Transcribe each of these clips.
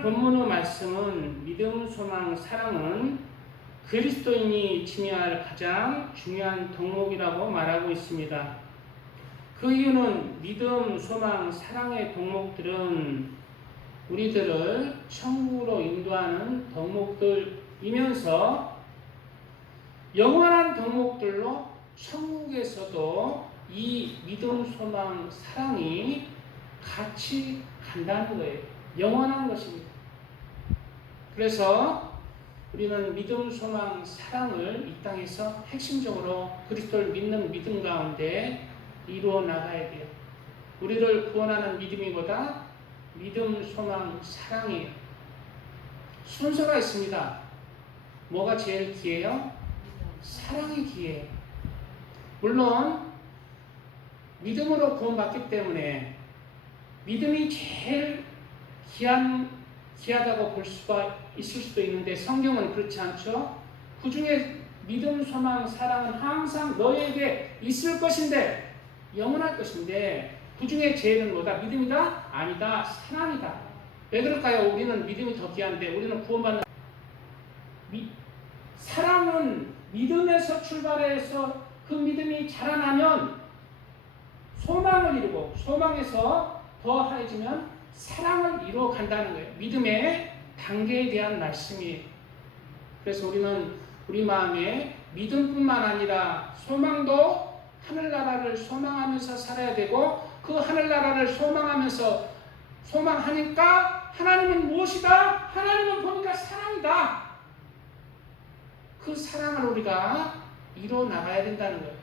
오늘 본문의 말씀은 믿음, 소망, 사랑은 그리스도인이 지녀야 할 가장 중요한 덕목이라고 말하고 있습니다. 그 이유는 믿음, 소망, 사랑의 덕목들은 우리들을 천국으로 인도하는 덕목들이면서 영원한 덕목들로 천국에서도 이 믿음, 소망, 사랑이 같이 간다는 거예요. 영원한 것입니다. 그래서 우리는 믿음, 소망, 사랑을 이 땅에서 핵심적으로 그리스도를 믿는 믿음 가운데 이루어 나가야 돼요. 우리를 구원하는 믿음이보다 믿음, 소망, 사랑이에요. 순서가 있습니다. 뭐가 제일 귀해요? 사랑이 귀해요. 물론 믿음으로 구원받기 때문에 믿음이 제일 귀하다고 볼 수가 있을 수도 있는데 성경은 그렇지 않죠. 그 중에 믿음, 소망, 사랑은 항상 너에게 있을 것인데 영원할 것인데 그 중에 제일은 뭐다? 믿음이다? 아니다. 사랑이다. 왜 그럴까요? 우리는 믿음이 더 귀한데 우리는 구원받는 사랑은 믿음에서 출발해서 그 믿음이 자라나면 소망을 이루고 소망에서 더해지면 사랑을 이루어 간다는 거예요. 믿음의 단계에 대한 말씀이에요. 그래서 우리는 우리 마음에 믿음뿐만 아니라 소망도 하늘나라를 소망하면서 살아야 되고 그 하늘나라를 소망하니까 하나님은 무엇이다? 하나님은 보니까 사랑이다. 그 사랑을 우리가 이루어 나가야 된다는 거예요.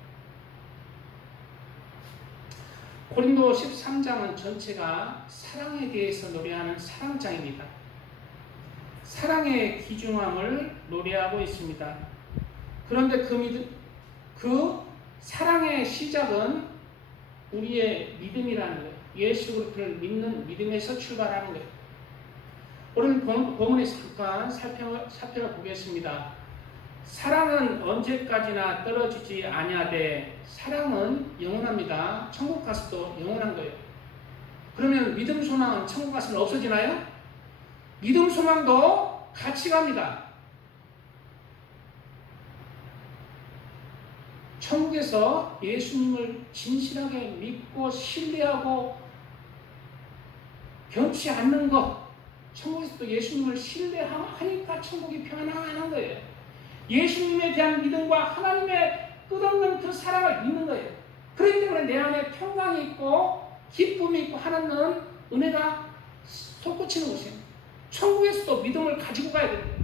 고린도 13장은 전체가 사랑에 대해서 노래하는 사랑장입니다. 사랑의 귀중함을 노래하고 있습니다. 그런데 그 사랑의 시작은 우리의 믿음이라는 거예요. 예수 그리스도를 믿는 믿음에서 출발하는 거예요. 오늘 본문에서 잠깐 살펴보겠습니다. 사랑은 언제까지나 떨어지지 아니하되 사랑은 영원합니다. 천국 가서도 영원한 거예요. 그러면 믿음, 소망은 천국 가서는 없어지나요? 믿음, 소망도 같이 갑니다. 천국에서 예수님을 진실하게 믿고 신뢰하고 변치 않는 것, 천국에서도 예수님을 신뢰하니까 천국이 편안한 거예요. 예수님에 대한 믿음과 하나님의 끝없는 그 사랑을 믿는 거예요. 그렇기 때문에 내 안에 평강이 있고 기쁨이 있고 하나님은 은혜가 솟구치는 것입니다. 천국에서도 믿음을 가지고 가야 됩니다.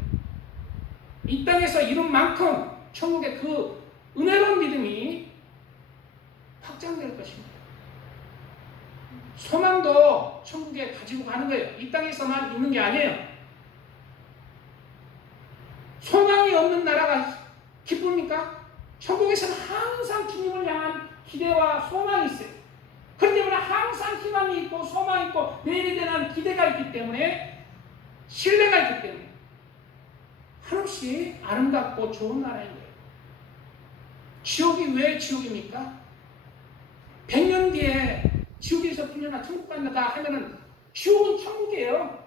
이 땅에서 이룬 만큼 천국의 그 은혜로운 믿음이 확장될 것입니다. 소망도 천국에 가지고 가는 거예요. 이 땅에서만 있는 게 아니에요. 소망이 없는 나라가 기쁩니까? 천국에서는 항상 주님을 향한 기대와 소망이 있어요. 그렇기 때문에 항상 희망이 있고 소망이 있고 내일에 대한 기대가 있기 때문에 신뢰가 있기 때문에 한없이 아름답고 좋은 나라인 거예요. 지옥이 왜 지옥입니까? 100년 뒤에 지옥에서 풀려나 천국 간다 하면은 지옥은 천국이에요.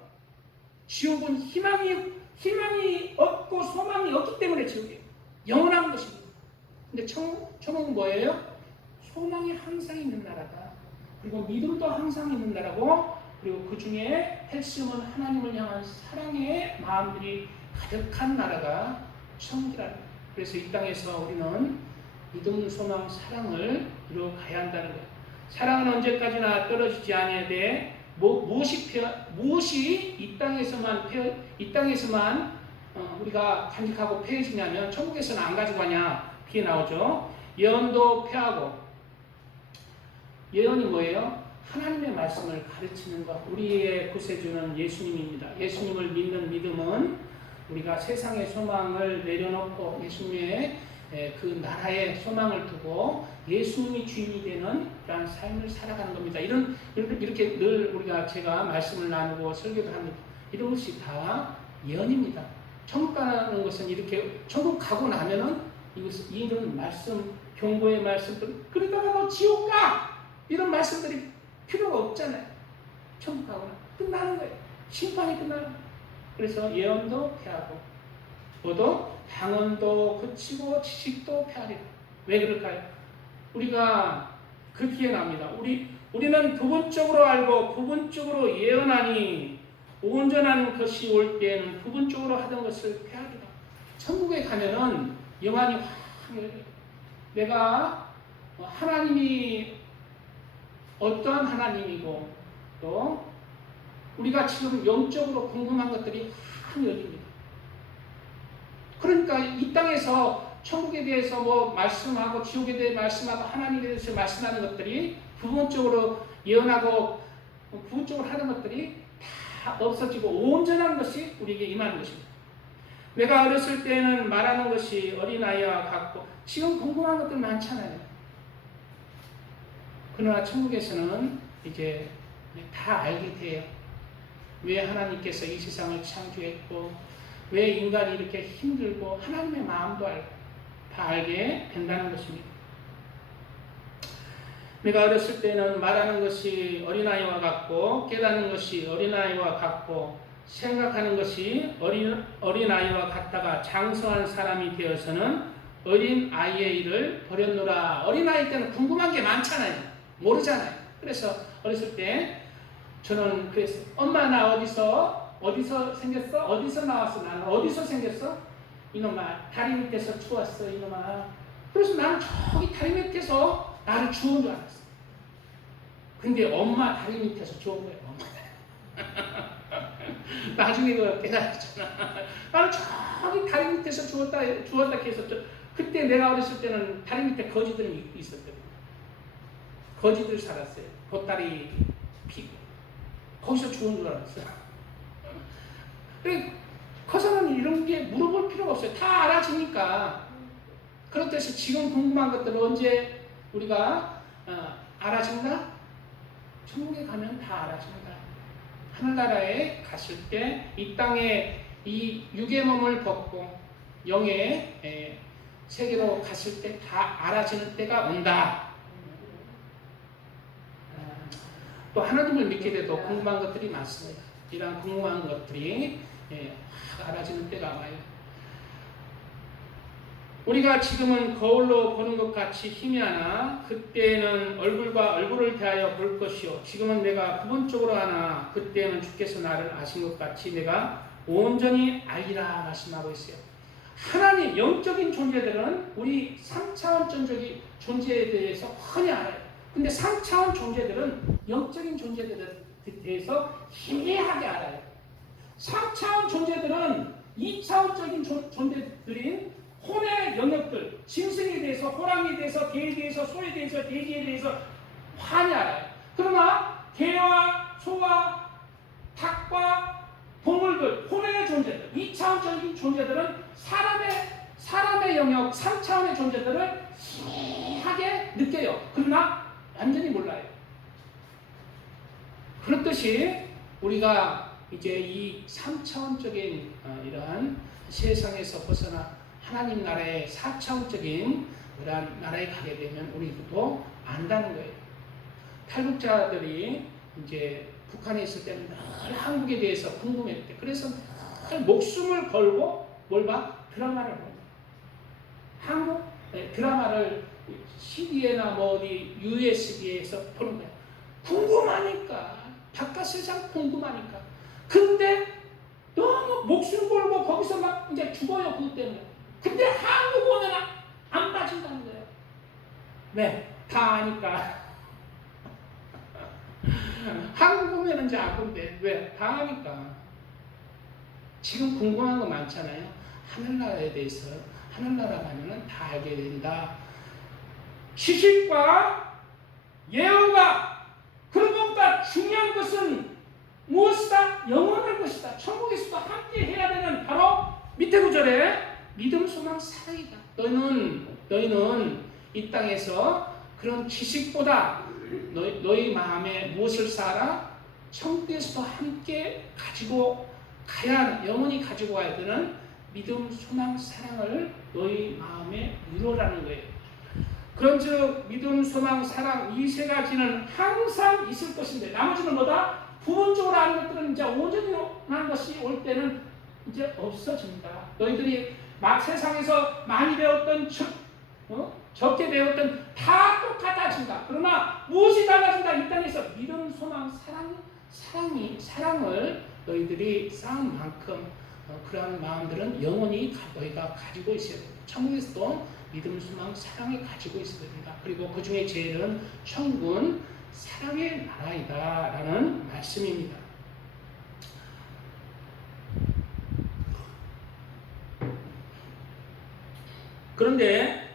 지옥은 희망이 없고 소망이 없기 때문에 지옥이에요. 영원한 것입니다. 근데 천국은 뭐예요? 소망이 항상 있는 나라다. 그리고 믿음도 항상 있는 나라고 그리고 그 중에 핵심은 하나님을 향한 사랑의 마음들이 가득한 나라가 천국이라는 거예요. 그래서 이 땅에서 우리는 믿음, 소망, 사랑을 이루어 가야 한다는 거예요. 사랑은 언제까지나 떨어지지 아니하되 무엇이 이 땅에서만 우리가 간직하고 폐해지냐면 천국에서는 안 가지고 가냐 뒤에 나오죠. 예언도 폐하고 예언이 뭐예요? 하나님의 말씀을 가르치는 것. 우리의 구세주는 예수님입니다. 예수님을 믿는 믿음은 우리가 세상의 소망을 내려놓고 예수님의 그 나라의 소망을 두고 예수님이 주인이 되는 그런 삶을 살아가는 겁니다. 이렇게 늘 제가 말씀을 나누고 설교도 합니다. 이런 것이 다 예언입니다. 천국 가는 것은 이렇게 천국 가고 나면은 이런 말씀, 경고의 말씀들, 그러다가 너 지옥 가! 이런 말씀들이 필요가 없잖아요. 천국 가고 나면 끝나는 거예요. 심판이 끝나요. 그래서 예언도 패하고 뭐도 방언도 그치고 지식도 패하리라. 왜 그럴까요? 우리가 그 뒤에 나옵니다. 우리는 부분적으로 알고 부분적으로 예언하니 온전한 것이 올 때에는 부분적으로 하던 것을 패하리라. 천국에 가면은 영안이 확 열려요. 내가 하나님이 어떠한 하나님이고 또 우리가 지금 영적으로 궁금한 것들이 확 열립니다. 그러니까 이 땅에서 천국에 대해서 뭐 말씀하고 지옥에 대해 말씀하고 하나님에 대해서 말씀하는 것들이 부분적으로 예언하고 부분적으로 하는 것들이 다 없어지고 온전한 것이 우리에게 임하는 것입니다. 내가 어렸을 때는 말하는 것이 어린아이와 같고 지금 궁금한 것들 많잖아요. 그러나 천국에서는 이제 다 알게 돼요. 왜 하나님께서 이 세상을 창조했고 왜 인간이 이렇게 힘들고 하나님의 마음도 알고 다 알게 된다는 것입니다. 내가 어렸을 때는 말하는 것이 어린아이와 같고 깨닫는 것이 어린아이와 같고 생각하는 것이 어린아이와 같다가 장성한 사람이 되어서는 어린아이의 일을 버렸노라. 어린아이 때는 궁금한 게 많잖아요. 모르잖아요. 그래서 어렸을 때 저는 그랬어요. 엄마 나 어디서 생겼어? 어디서 나왔어? 나는 어디서 생겼어? 이놈아 다리 밑에서 주웠어 이놈아. 그래서 나는 저기 다리 밑에서 나를 주운 줄 알았어. 근데 엄마 다리 밑에서 주운 거예요. 나중에 그 깨달았잖아. 나는 저기 다리 밑에서 주웠다 했었죠. 그때 내가 어렸을 때는 다리 밑에 거지들이 있었거든요. 거지들 살았어요. 보따리 피고 거기서 주운 줄 알았어요. 커서는 이런 게 물어볼 필요가 없어요. 다 알아지니까. 그렇듯이 지금 궁금한 것들은 언제 우리가 알아진다? 천국에 가면 다 알아진다. 하늘나라에 갔을 때 이 땅에 이 육의 몸을 벗고 영의 세계로 갔을 때 다 알아지는 때가 온다. 또 하나님을 믿게 돼도 궁금한 것들이 많습니다. 이런 궁금한 것들이 알아지는 때가 와요. 우리가 지금은 거울로 보는 것 같이 희미하나 그때는 얼굴과 얼굴을 대하여 볼 것이요 지금은 내가 부분적으로 하나 그때는 주께서 나를 아신 것 같이 내가 온전히 알리라 말씀하고 있어요. 하나님 영적인 존재들은 우리 3차원적인 존재에 대해서 훤히 알아요. 근데 3차원 존재들은 영적인 존재들에 대해서 희미하게 알아요. 3차원 존재들은 2차원적인 존재들인 혼의 영역들, 짐승에 대해서, 호랑이에 대해서, 개에 대해서, 소에 대해서, 돼지에 대해서 환히 알아요. 그러나 개와 소와 닭과 동물들, 혼의 존재들, 2차원적인 존재들은 사람의 영역, 3차원의 존재들을 희미하게 느껴요. 그러나 완전히 몰라요. 그렇듯이 우리가 이제 이 3차원적인 이러한 세상에서 벗어나 하나님 나라의 4차원적인 그러한 나라에 가게 되면 우리도 안다는 거예요. 탈북자들이 이제 북한에 있을 때는 늘 한국에 대해서 궁금했대. 그래서 늘 목숨을 걸고 뭘 봐? 드라마를 봅니다. 한국 드라마를 CD나 뭐 어디 USB에서 보는 거야. 궁금하니까. 바깥 세상 궁금하니까. 근데 너무 목숨 걸고 거기서 막 이제 죽어요. 그것 때문에. 근데 한국 오면 안 빠진다는 거예요. 네, 다 아니까. 한국 오면 이제 아픈데 왜? 다 아니까. 지금 궁금한 거 많잖아요. 하늘나라에 대해서 하늘나라 가면은 다 알게 된다. 지식과 예언과 그런 것보다 중요한 것은 무엇이다? 영원한 것이다. 천국에서도 함께 해야 되는 바로 밑에 구절에 믿음, 소망, 사랑이다. 너희는 이 땅에서 그런 지식보다 너희 마음에 무엇을 쌓아라? 천국에서도 함께 가지고 가야 하는, 영원히 가지고 가야 되는 믿음, 소망, 사랑을 너희 마음에 이루라는 거예요. 그런즉 믿음, 소망, 사랑 이 세 가지는 항상 있을 것인데 나머지는 뭐다? 부분적으로 아는 것들은 이제 온전한 것이 올 때는 이제 없어진다. 너희들이 막 세상에서 많이 배웠던 적게 배웠던 다 똑같아진다. 그러나 무엇이 달라진다? 이 땅에서 믿음, 소망, 사랑을 너희들이 쌓은 만큼 그러한 마음들은 영원히 너희가 가지고 있어야 된다. 천국에서도 믿음, 소망, 사랑을 가지고 있어야 된다. 그리고 그 중에 제일은 천국은 사랑의 나라이다 라는 말씀입니다. 그런데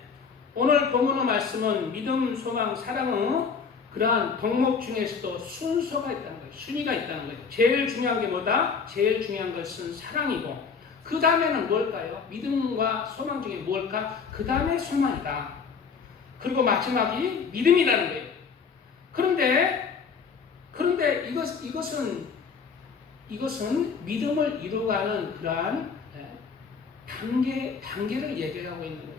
오늘 본문의 말씀은 믿음, 소망, 사랑의 그러한 덕목 중에서도 순서가 있다는 거예요. 순위가 있다는 거예요. 제일 중요한 게 뭐다? 제일 중요한 것은 사랑이고 그 다음에는 뭘까요? 믿음과 소망 중에 뭘까? 그 다음에 소망이다. 그리고 마지막이 믿음이라는 거예요. 그런데 이것은 믿음을 이루어가는 그러한 단계를 얘기하고 있는 거예요.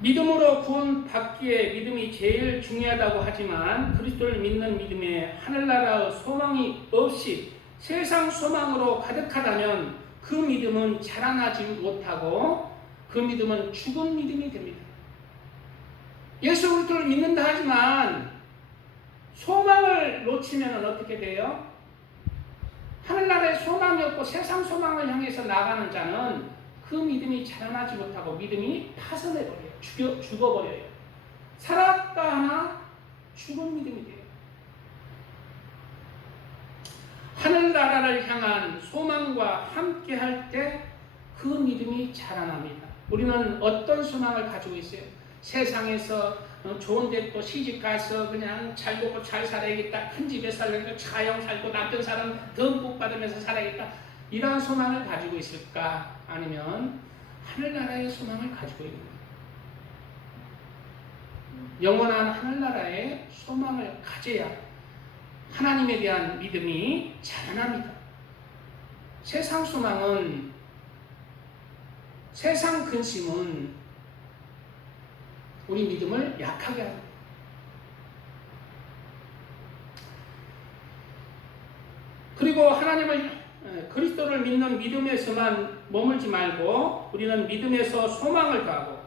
믿음으로 구원받기에 믿음이 제일 중요하다고 하지만 그리스도를 믿는 믿음에 하늘나라의 소망이 없이 세상 소망으로 가득하다면 그 믿음은 자라나지 못하고 그 믿음은 죽은 믿음이 됩니다. 예수 그리스도를 믿는다 하지만 소망을 놓치면 어떻게 돼요? 하늘나라에 소망이 없고 세상 소망을 향해서 나가는 자는 그 믿음이 자라나지 못하고 믿음이 파손해버려요. 죽어버려요. 살았다 하나 죽은 믿음이 돼요. 하늘나라를 향한 소망과 함께 할 때 그 믿음이 자라납니다. 우리는 어떤 소망을 가지고 있어요? 세상에서 좋은 데 또 시집가서 그냥 잘 먹고 잘 살아야겠다. 큰 집에 살려고 차영 살고 남편 사람 듬뿍 받으면서 살아야겠다. 이러한 소망을 가지고 있을까? 아니면 하늘나라의 소망을 가지고 있는가? 영원한 하늘나라의 소망을 가져야 하나님에 대한 믿음이 자라납니다. 세상 소망은, 세상 근심은 우리 믿음을 약하게 합니다. 그리고 그리스도를 믿는 믿음에서만 머물지 말고 우리는 믿음에서 소망을 더하고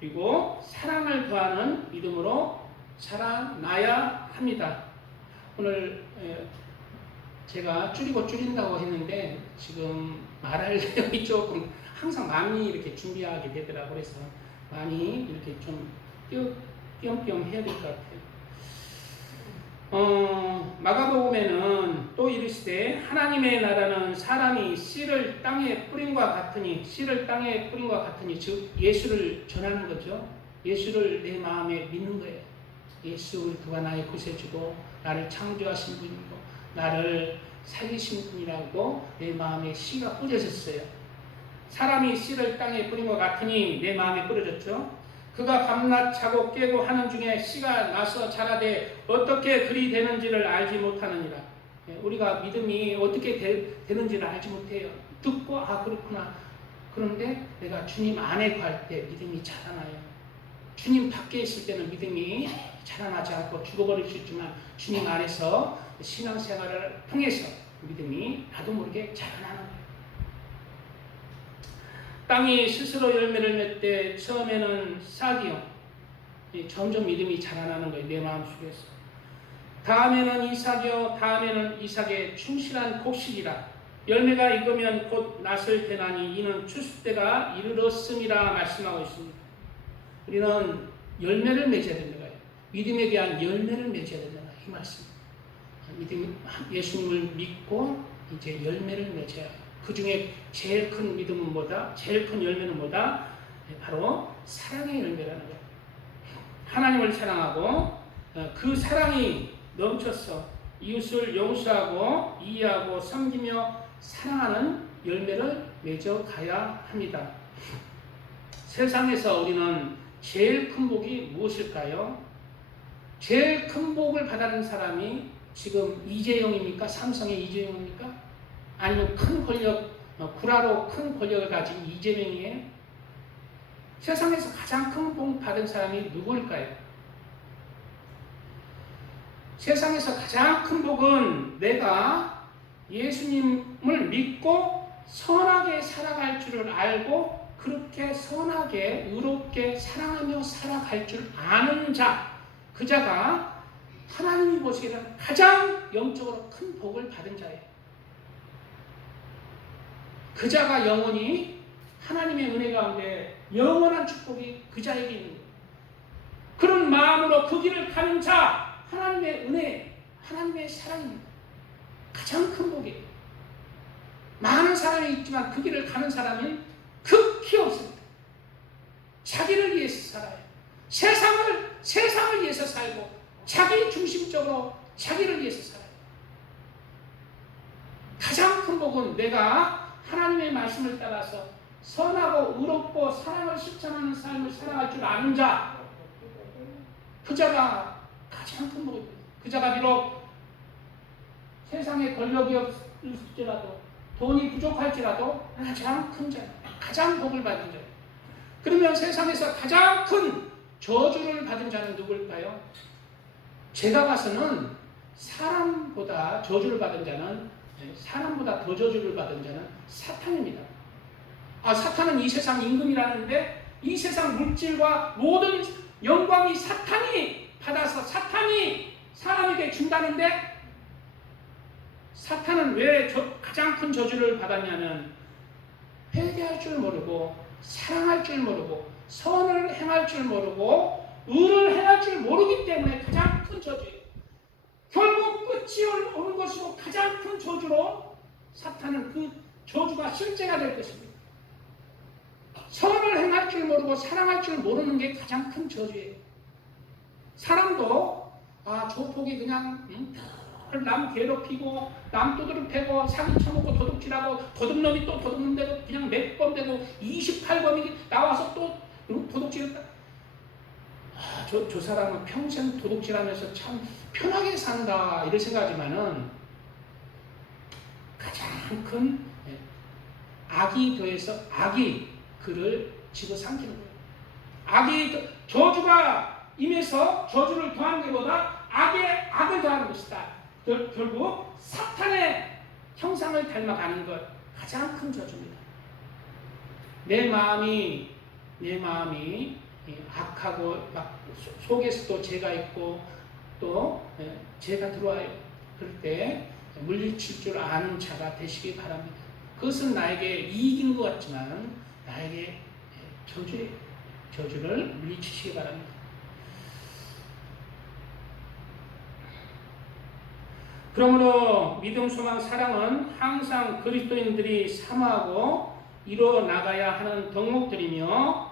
그리고 사랑을 더하는 믿음으로 자라나야 합니다. 오늘 제가 줄인다고 했는데 지금 말할 내용이 조금 항상 많이 이렇게 준비하게 되더라고요. 그래서 많이 이렇게 좀 띄엄띄엄 해야 될 것 같아요. 마가복음에는 또 이르시되 하나님의 나라는 사람이 씨를 땅에 뿌린과 같으니 즉 예수를 전하는 거죠. 예수를 내 마음에 믿는 거예요. 예수 그가 나의 구세주고 나를 창조하신 분이고 나를 살리신 분이라고 내 마음에 씨가 뿌려졌어요. 사람이 씨를 땅에 뿌린 것 같으니 내 마음에 뿌려졌죠. 그가 밤낮 자고 깨고 하는 중에 씨가 나서 자라되 어떻게 그리 되는지를 알지 못하느니라. 우리가 믿음이 어떻게 되는지를 알지 못해요. 듣고 그렇구나. 그런데 내가 주님 안에 갈 때 믿음이 자라나요. 주님 밖에 있을 때는 믿음이 자라나지 않고 죽어버릴 수 있지만 주님 안에서 신앙생활을 통해서 믿음이 나도 모르게 자라나는 거예요. 땅이 스스로 열매를 맺되 처음에는 싹이요. 점점 믿음이 자라나는 거예요. 내 마음속에서. 다음에는 이삭이요. 다음에는 이삭의 충실한 곡식이라. 열매가 익으면 곧 낫을 되나니 이는 추수 때가 이르렀음이라 말씀하고 있습니다. 우리는 열매를 맺어야 된다. 믿음에 대한 열매를 맺어야 된다. 이 말씀. 예수님을 믿고 이제 열매를 맺어야 해요. 그 중에 제일 큰 믿음은 뭐다? 제일 큰 열매는 뭐다? 바로 사랑의 열매라는 거예요. 하나님을 사랑하고 그 사랑이 넘쳐서 이웃을 용서하고 이해하고 섬기며 사랑하는 열매를 맺어가야 합니다. 세상에서 우리는 제일 큰 복이 무엇일까요? 제일 큰 복을 받는 사람이 지금 이재용입니까? 삼성의 이재용입니까? 아니면 큰 권력, 구라로 큰 권력을 가진 이재명이에요? 세상에서 가장 큰 복 받은 사람이 누구일까요? 세상에서 가장 큰 복은 내가 예수님을 믿고 선하게 살아갈 줄을 알고 그렇게 선하게 의롭게 사랑하며 살아갈 줄 아는 자, 그 자가 하나님이 보시기에는 가장 영적으로 큰 복을 받은 자예요. 그 자가 영원히 하나님의 은혜 가운데 영원한 축복이 그 자에게 있는 거예요. 그런 마음으로 그 길을 가는 자, 하나님의 은혜, 하나님의 사랑입니다. 가장 큰 복이에요. 많은 사람이 있지만 그 길을 가는 사람은 극히 없습니다. 자기를 위해서 살아요. 세상을 위해서 살고 자기 중심적으로 자기를 위해서 살아요. 가장 큰 복은 내가 하나님의 말씀을 따라서 선하고 의롭고 사랑을 실천하는 삶을 살아갈 줄 아는 자, 그 자가 가장 큰 복입니다. 그 자가 비록 세상에 권력이 없을지라도 돈이 부족할지라도 가장 큰 자, 가장 복을 받은 자예요. 그러면 세상에서 가장 큰 저주를 받은 자는 누굴까요? 제가 봐서는 사람보다 저주를 받은 자는, 사람보다 더 저주를 받은 자는 사탄입니다. 사탄은 이 세상 임금이라는데 이 세상 물질과 모든 영광이 사탄이 받아서 사탄이 사람에게 준다는데, 사탄은 왜 가장 큰 저주를 받았냐면 회개할 줄 모르고 사랑할 줄 모르고 선을 행할 줄 모르고 의를 행할 줄 모르기 때문에 가장 큰 저주예요. 결국 끝이 오는 것이고 가장 큰 저주로 사탄은 그 저주가 실제가 될 것입니다. 선을 행할 줄 모르고 사랑할 줄 모르는 게 가장 큰 저주예요. 사람도 조폭이 그냥 남 괴롭히고 남 두드려 패고 사기 쳐먹고 도둑질하고 도둑놈이 또 도둑놈대로 그냥 몇 번 되고 28범이 나와서 또 도둑질했다. 저 사람은 평생 도둑질하면서 참 편하게 산다 이런 생각하지만은 가장 큰 악이 더해서 악이 그를 집어삼키는 거예요. 악이 저주가 임해서 저주를 더하는 것보다 악을 더하는 것이다. 결국 사탄의 형상을 닮아가는 것, 가장 큰 저주입니다. 내 마음이 악하고 막 속에서도 죄가 있고 또 죄가 들어와요. 그럴 때 물리칠 줄 아는 자가 되시기 바랍니다. 그것은 나에게 이익인 것 같지만 나에게 저주를 물리치시기 바랍니다. 그러므로 믿음, 소망, 사랑은 항상 그리스도인들이 사모하고 이루어 나가야 하는 덕목들이며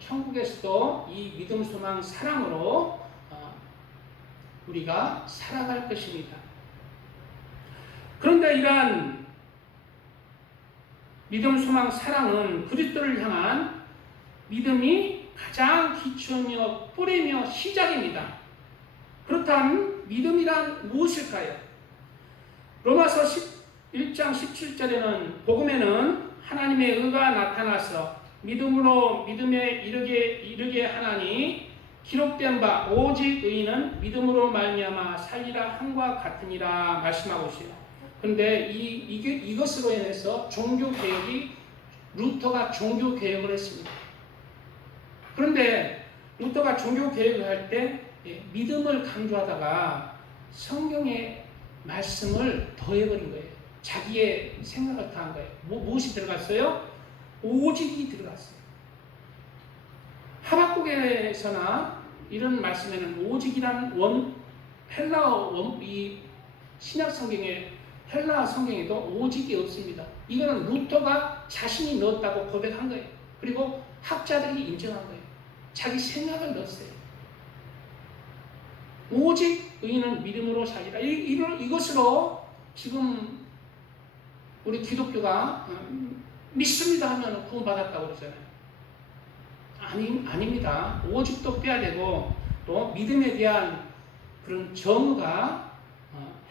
천국에서도 이 믿음, 소망, 사랑으로 우리가 살아갈 것입니다. 그런데 이러한 믿음, 소망, 사랑은 그리스도를 향한 믿음이 가장 기초며 뿌리며 시작입니다. 그렇다면 믿음이란 무엇일까요? 로마서 1장 17절에는 복음에는 하나님의 의가 나타나서 믿음으로 믿음에 이르게 하나니 기록된 바 오직 의인은 믿음으로 말미암아 살리라 함과 같으니라 말씀하고 있어요. 그런데 이것으로 인해서 루터가 종교개혁을 했습니다. 그런데 루터가 종교개혁을 할 때 믿음을 강조하다가 성경의 말씀을 더해버린 거예요. 자기의 생각을 더한 거예요. 무엇이 들어갔어요? 오직이 들어갔어요. 하박국에서나 이런 말씀에는 오직이라는 헬라어 이 신약 성경에 헬라 성경에도 오직이 없습니다. 이거는 루터가 자신이 넣었다고 고백한 거예요. 그리고 학자들이 인정한 거예요. 자기 생각을 넣었어요. 오직 의인은 믿음으로 살리라. 이것으로 지금 우리 기독교가 믿습니다 하면 구원받았다고 그러잖아요. 아닙니다. 오직도 빼야 되고 또 믿음에 대한 그런 정의가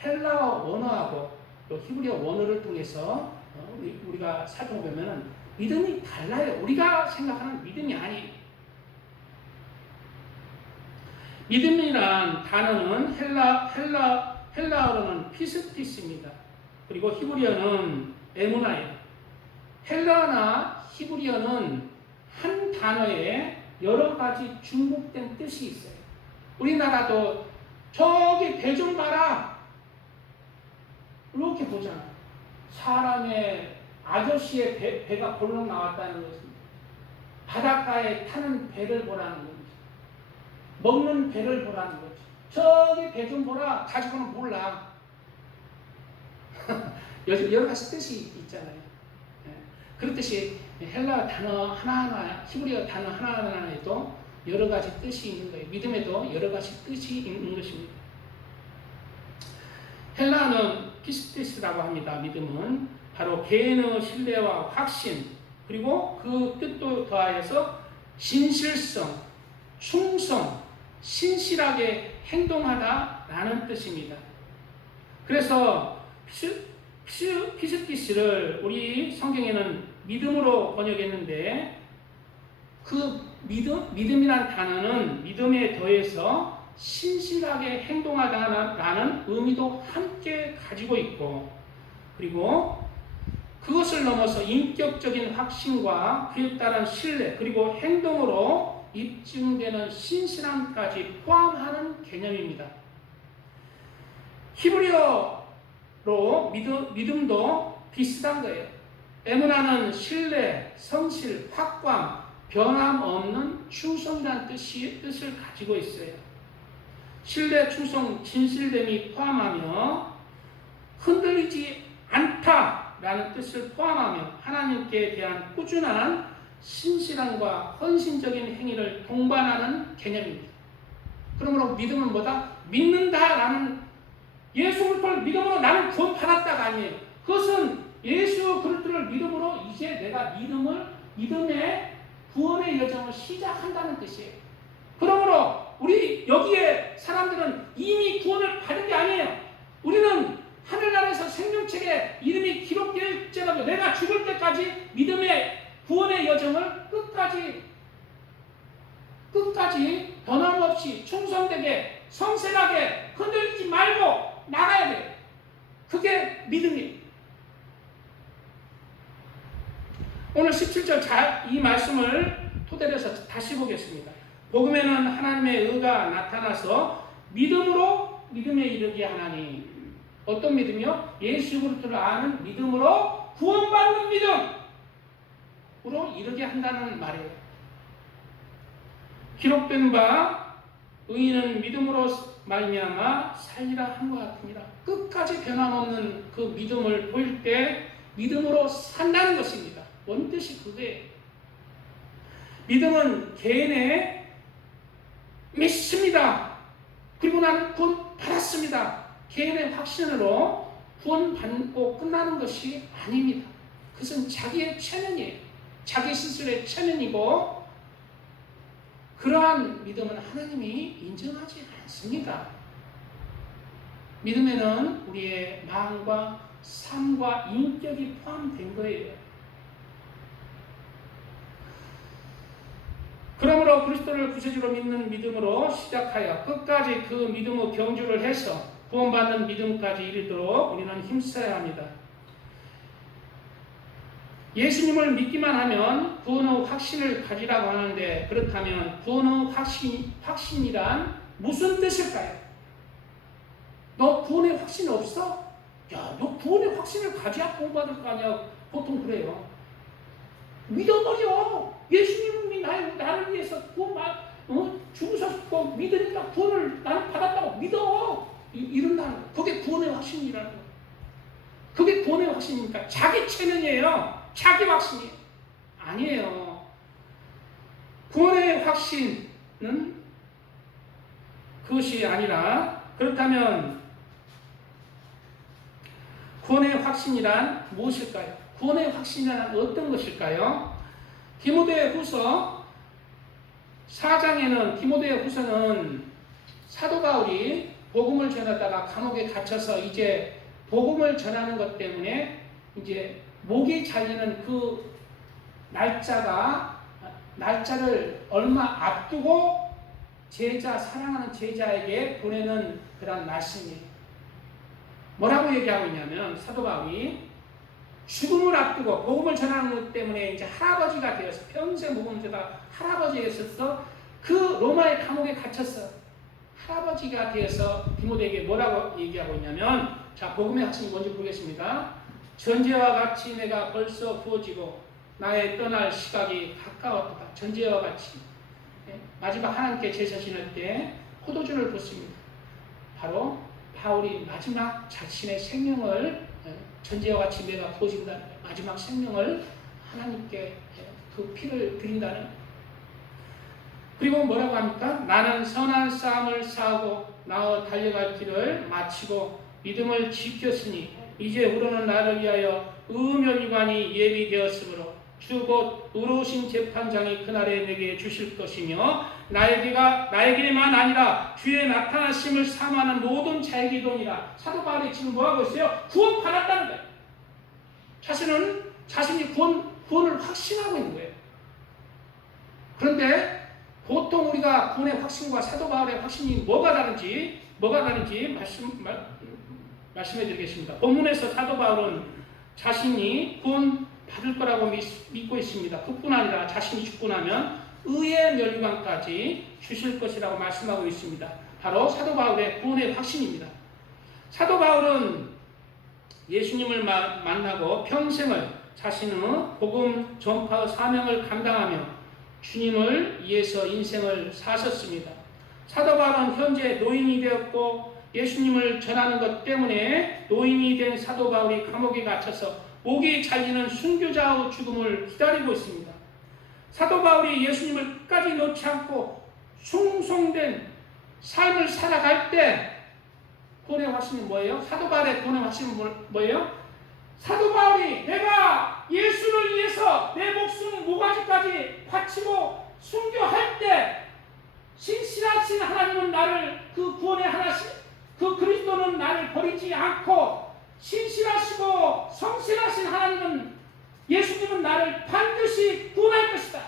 헬라어 원어하고 또 히브리어 원어를 통해서 우리가 살펴보면 믿음이 달라요. 우리가 생각하는 믿음이 아니에요. 믿음이란 단어는 헬라어로는 피스티스입니다. 그리고 히브리어는 에무나예요. 헬라어나 히브리어는 한 단어에 여러 가지 중복된 뜻이 있어요. 우리나라도 저기 배 좀 봐라 이렇게 보잖아요. 사람의 아저씨의 배가 골록 나왔다는 것입니다. 바닷가에 타는 배를 보라는 겁니다. 먹는 배를 보라는 거지. 저기 배 좀 보라. 가지고는 몰라. 여러 가지 뜻이 있잖아요. 그렇듯이 헬라 단어 하나하나, 히브리어 단어 하나하나에도 여러 가지 뜻이 있는 거예요. 믿음에도 여러 가지 뜻이 있는 것입니다. 헬라어는 피스티스라고 합니다. 믿음은 바로 개인의 신뢰와 확신, 그리고 그 뜻도 더하여서 진실성, 충성, 신실하게 행동하다라는 뜻입니다. 그래서 피스티스를 우리 성경에는 믿음으로 번역했는데 그 믿음이란 단어는 믿음에 더해서 신실하게 행동하다라는 의미도 함께 가지고 있고, 그리고 그것을 넘어서 인격적인 확신과 그에 따른 신뢰, 그리고 행동으로 입증되는 신실함까지 포함하는 개념입니다. 히브리어로 믿음도 비슷한 거예요. 에무나는 신뢰, 성실, 확고함, 변함없는 충성이라는 뜻을 가지고 있어요. 신뢰, 충성, 진실됨이 포함하며 흔들리지 않다라는 뜻을 포함하며 하나님께 대한 꾸준한 신실함과 헌신적인 행위를 동반하는 개념입니다. 그러므로 믿음은 뭐다? 믿는다라는, 예수 그리스도를 믿음으로 나는 구원받았다가 아니에요. 그것은 예수 그리스도를 믿음으로 이제 내가 믿음의 구원의 여정을 시작한다는 뜻이에요. 그러므로 우리 여기에 사람들은 이미 구원을 받은 게 아니에요. 우리는 하늘나라에서 생명책에 이름이 기록될지라도 내가 죽을 때까지 믿음의 구원의 여정을 끝까지 변함없이 충성되게 성실하게 흔들리지 말고 나가야 돼요. 그게 믿음이에요. 오늘 17절 이 말씀을 토대로 해서 다시 보겠습니다. 복음에는 하나님의 의가 나타나서 믿음으로 믿음에 이르게 하나니. 어떤 믿음이요? 예수 그리스도를 아는 믿음으로 구원받는 믿음으로 이르게 한다는 말이에요. 기록된 바 의인은 믿음으로 말미암아 살리라 한 것 같으니라. 끝까지 변함없는 그 믿음을 보일 때 믿음으로 산다는 것입니다. 원뜻이 그거예요. 믿음은 개인의 믿습니다. 그리고 나는 구원 받았습니다. 개인의 확신으로 구원받고 끝나는 것이 아닙니다. 그것은 자기의 체면이에요. 자기 스스로의 체면이고, 그러한 믿음은 하나님이 인정하지 않습니다. 믿음에는 우리의 마음과 삶과 인격이 포함된 거예요. 그러므로 그리스도를 구세주로 믿는 믿음으로 시작하여 끝까지 그 믿음의 경주를 해서 구원받는 믿음까지 이르도록 우리는 힘써야 합니다. 예수님을 믿기만 하면 구원의 확신을 가지라고 하는데, 그렇다면 구원의 확신이란 무슨 뜻일까요? 너 구원의 확신 없어? 야, 너 구원의 확신을 가져야 구원받을 거 아니야. 보통 그래요. 믿어버려. 예수님이 나를 위해서 죽으셨고 믿으니까 구원을 나는 받았다고 믿어. 이런다는 거. 그게 구원의 확신이라는 거. 그게 구원의 확신이니까 자기 체면이에요. 자기 확신이 아니에요. 구원의 확신은 그것이 아니라, 그렇다면 구원의 확신이란 무엇일까요? 구원의 확신이란 어떤 것일까요? 디모데후서 4장에는, 디모데후서는 사도 바울이 복음을 전하다가 감옥에 갇혀서 이제 복음을 전하는 것 때문에 이제 목이 잘리는 그 날짜를 얼마 앞두고 제자, 사랑하는 제자에게 보내는 그런 말씀이에요. 뭐라고 얘기하고 있냐면 사도 바울이 죽음을 앞두고 복음을 전하는 것 때문에 이제 할아버지가 되어서 평생 복음을 전하다 할아버지였었어. 그 로마의 감옥에 갇혔어. 할아버지가 되어서 디모데에게 뭐라고 얘기하고 있냐면, 자, 복음의 핵심이 뭔지 보겠습니다. 전제와 같이 내가 벌써 부어지고 나의 떠날 시각이 가까웠다. 전제와 같이. 마지막 하나님께 제사 지낼 때 포도주를 붓습니다. 바로 바울이 마지막 자신의 생명을 전제와 같이 내가 부어진다는 거예요. 마지막 생명을 하나님께 그 피를 드린다는. 그리고 뭐라고 합니까? 나는 선한 싸움을 싸우고 나와 달려갈 길을 마치고 믿음을 지켰으니 이제 우리는 나를 위하여 의면유관이 예비되었으므로 주 곧 의로우신 재판장이 그날에 내게 주실 것이며 나에게만 아니라 주의 나타나심을 사모하는 모든 자에게도니라. 사도 바울이 지금 뭐하고 있어요? 구원 받았다는 거예요. 자신이 구원을 확신하고 있는 거예요. 그런데 보통 우리가 구원의 확신과 사도 바울의 확신이 뭐가 다른지 말씀해 드리겠습니다. 본문에서 사도 바울은 자신이 구원 받을 거라고 믿고 있습니다. 그뿐 아니라 자신이 죽고 나면 의의 멸류관까지 주실 것이라고 말씀하고 있습니다. 바로 사도 바울의 구원의 확신입니다. 사도 바울은 예수님을 만나고 평생을 자신의 복음 전파의 사명을 감당하며 주님을 위해서 인생을 사셨습니다. 사도 바울은 현재 노인이 되었고 예수님을 전하는 것 때문에 노인이 된 사도 바울이 감옥에 갇혀서 목이 잘리는 순교자의 죽음을 기다리고 있습니다. 사도 바울이 예수님을 끝까지 놓지 않고 숭송된 삶을 살아갈 때 구원의 확신이 뭐예요? 사도 바울의 구원의 확신은 뭐예요? 사도 바울이 내가 예수를 위해서 내 목숨 모가지까지 바치고 순교할 때 신실하신 하나님은 나를 그 구원의 하나씩 그 그리스도는 나를 버리지 않고 신실하시고 성실하신 하나님은 예수님은 나를 반드시 구원할 것이다.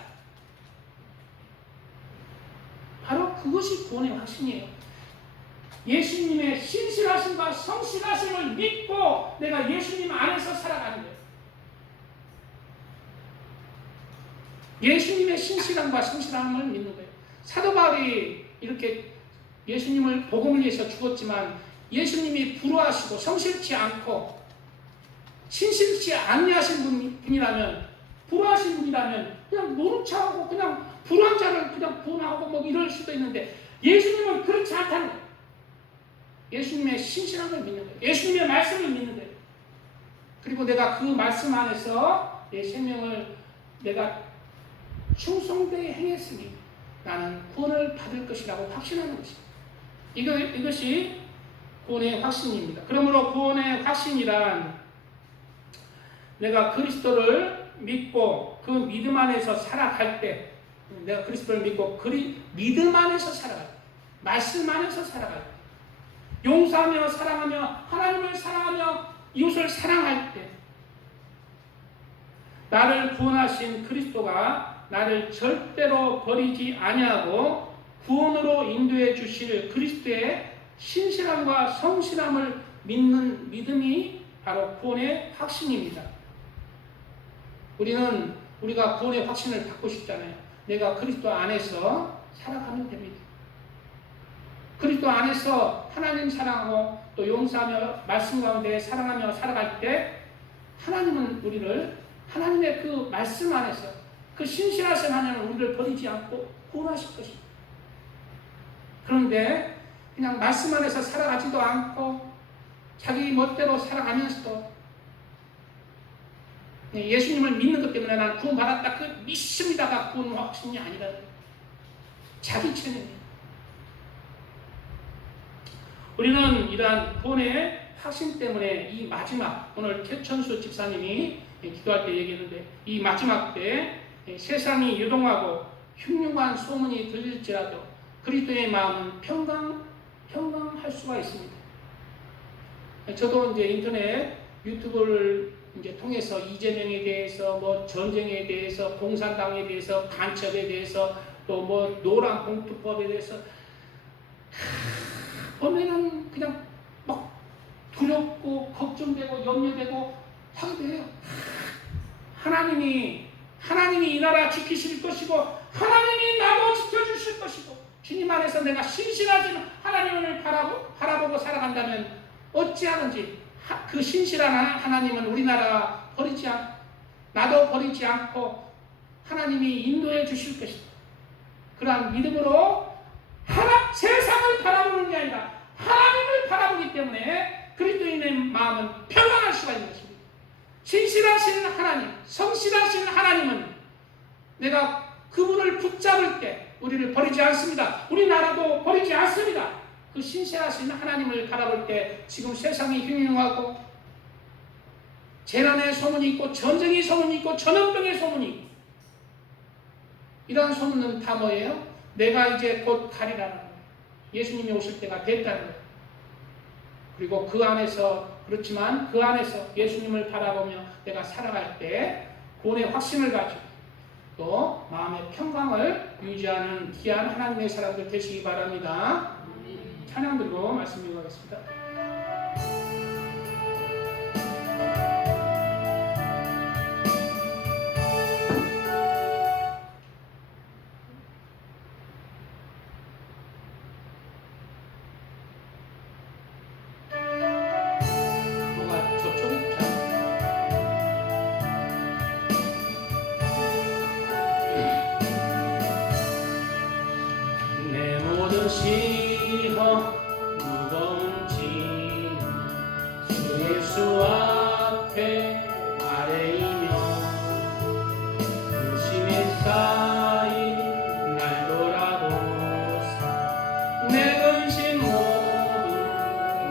바로 그것이 구원의 확신이에요. 예수님의 신실하심과 성실하심을 믿고 내가 예수님 안에서 살아가는 거예요. 예수님의 신실함과 성실함을 믿는 거예요. 사도 바울이 이렇게 예수님을 복음을 위해서 죽었지만 예수님이 불화하시고 성실치 않고 신실치 아니하신 분이라면 불화하신 분이라면 그냥 노는 척하고 그냥 불화한 자를 그냥 구원하고 뭐 이럴 수도 있는데 예수님은 그렇지 않다는 거예요. 예수님의 신실함을 믿는 거예요. 예수님의 말씀을 믿는 거예요. 그리고 내가 그 말씀 안에서 내 생명을 내가 충성되게 행했으니 나는 구원을 받을 것이라고 확신하는 것입니다. 이것이 구원의 확신입니다. 그러므로 구원의 확신이란 내가 그리스도를 믿고 그 믿음 안에서 살아갈 때 내가 그리스도를 믿고 믿음 안에서 살아갈 때 말씀 안에서 살아갈 때 용서하며 사랑하며 하나님을 사랑하며 이웃을 사랑할 때 나를 구원하신 그리스도가 나를 절대로 버리지 아니하고 구원으로 인도해 주실 그리스도의 신실함과 성실함을 믿는 믿음이 바로 구원의 확신입니다. 우리가 구원의 확신을 갖고 싶잖아요. 내가 그리스도 안에서 살아가면 됩니다. 그리스도 안에서 하나님 사랑하고 또 용서하며 말씀 가운데 사랑하며 살아갈 때 하나님은 우리를 하나님의 그 말씀 안에서 그 신실하신 하나님은 우리를 버리지 않고 구원하실 것입니다. 그런데 그냥 말씀 안에서 살아가지도 않고 자기 멋대로 살아가면서도 예수님을 믿는 것 때문에 난 구원받았다 그 믿습니다가 구원 확신이 아니라 자기 체면이에요. 우리는 이러한 구원의 확신 때문에 이 마지막 오늘 최천수 집사님이 기도할 때 얘기했는데 이 마지막 때 세상이 요동하고 흉흉한 소문이 들릴지라도 그리스도의 마음은 평강할 수가 있습니다. 저도 이제 인터넷 유튜브를 이제 통해서 이재명에 대해서 뭐 전쟁에 대해서 공산당에 대해서 간첩에 대해서 또 뭐 노란 봉투법에 대해서 보면은 그냥 막 두렵고 걱정되고 염려되고 하게 돼요. 하나님이 이 나라 지키실 것이고 하나님이 나도 지켜주실 것이고 주님 안에서 내가 신실하신 하나님을 바라보고 살아간다면 어찌하든지 그 신실한 하나님은 우리나라 나도 버리지 않고 하나님이 인도해 주실 것이다. 그러한 믿음으로 세상을 바라보는 게 아니라 하나님을 바라보기 때문에 그리스도인의 마음은 평안할 수가 있는 것입니다. 신실하신 하나님, 성실하신 하나님은 내가 그분을 붙잡을 때 우리를 버리지 않습니다. 우리나라도 버리지 않습니다. 그 신실하신 하나님을 바라볼 때 지금 세상이 흉흉하고 재난의 소문이 있고 전쟁의 소문이 있고 전염병의 소문이 있고 이러한 소문은 다 뭐예요? 내가 이제 곧 가리라는 거예요. 예수님이 오실 때가 됐다는 거예요. 그리고 그렇지만 그 안에서 예수님을 바라보며 내가 살아갈 때 구원의 확신을 가지고 또 마음의 평강을 유지하는 귀한 하나님의 사람들 되시기 바랍니다. 찬양 드리고 말씀 이어가겠습니다. 시험 무거운 짐 주 예수 앞에 아뢰이며 근심에 쌓인 날 돌아보사 내 근심 모두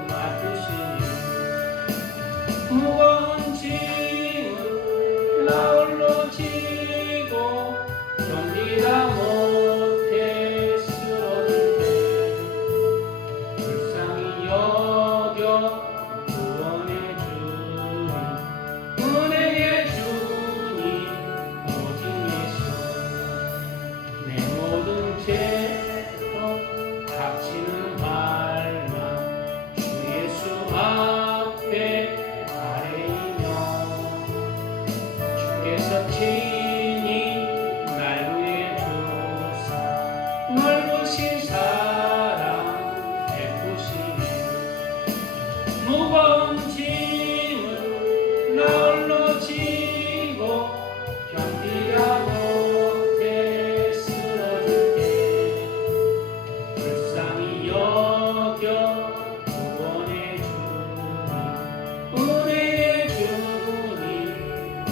맡으시니 무거운 짐을 나 홀로 지고 견디다 못해 무거운 짐을 나 홀로 지고 견디다 못해 쓰러질 때 불쌍히 여겨 구원해 주니 은혜의 주님 오직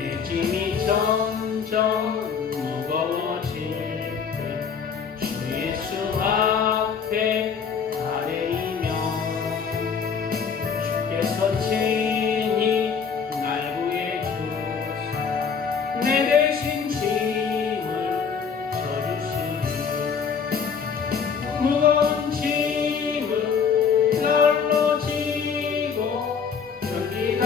예수 짐이 점점 무거워질 때 주 예수 앞에 아뢰이며 주께서 친히 날 구해 주사 내 대신 짐을 져주시니 무거운 짐을 나 홀로 지고 견디다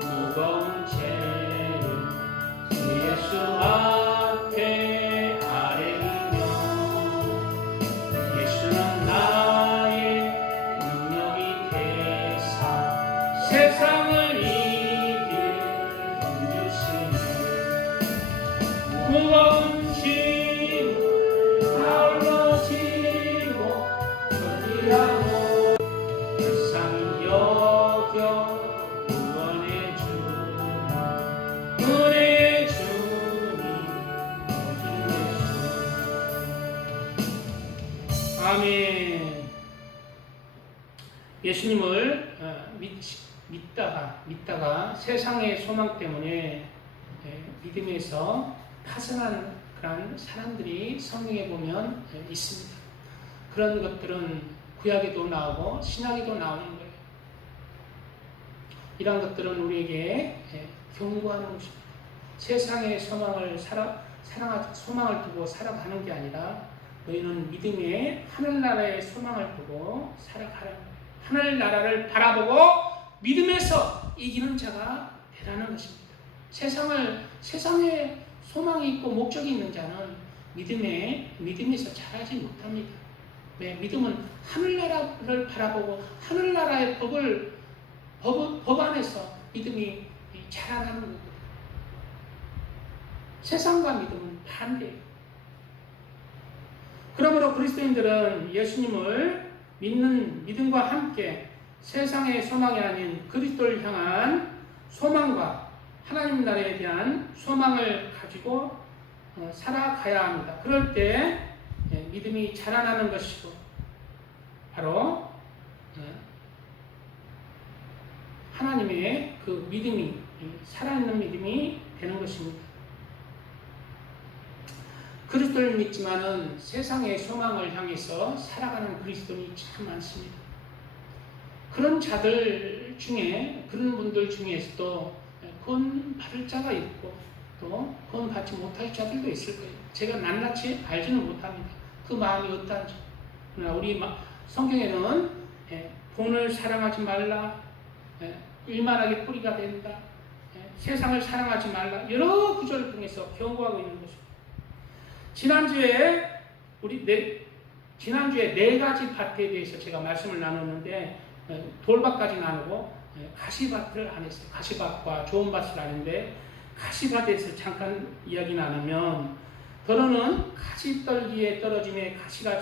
무거운 죄를 주 예수 앞에 아뢰이며 예수는 나의 능력이 되사 세상을 이길 힘주시니 무거운 짐 나 홀로 지고 견디라고 불쌍히 여겨 아멘. 예수님을 믿다가 세상의 소망 때문에 믿음에서 파산한 그런 사람들이 성경에 보면 있습니다. 그런 것들은 구약에도 나오고 신약에도 나오는 거예요. 이런 것들은 우리에게 경고하는 것입니다. 세상의 소망을 소망을 두고 살아가는 게 아니라 너희는 믿음의 하늘나라의 소망을 보고 살아가라. 하늘나라를 바라보고 믿음에서 이기는 자가 되라는 것입니다. 세상에 소망이 있고 목적이 있는 자는 믿음에서 자라지 못합니다. 왜? 믿음은 하늘나라를 바라보고 하늘나라의 법 안에서 믿음이 자라나는 거거든요. 세상과 믿음은 반대예요. 그러므로 그리스도인들은 예수님을 믿는 믿음과 함께 세상의 소망이 아닌 그리스도를 향한 소망과 하나님 나라에 대한 소망을 가지고 살아가야 합니다. 그럴 때 믿음이 자라나는 것이고 바로 하나님의 그 믿음이 살아있는 믿음이 되는 것입니다. 그리스도를 믿지만은 세상의 소망을 향해서 살아가는 그리스도인이 참 많습니다. 그런 자들 중에 그런 분들 중에서도 구원 받을 자가 있고 또 구원 받지 못할 자들도 있을 거예요. 제가 낱낱이 알지는 못합니다. 그 마음이 어떤지. 그러나 우리 성경에는 돈을 사랑하지 말라, 일만하게 뿌리가 된다, 세상을 사랑하지 말라, 여러 구절을 통해서 경고하고 있는 것입니다. 지난주에 네 가지 밭에 대해서 제가 말씀을 나눴는데 돌밭까지 나누고 가시밭을 안 했어요. 가시밭과 좋은 밭을 아는데 가시밭에 대해서 잠깐 이야기 나누면 더러는 가시떨기에 떨어짐에 가시가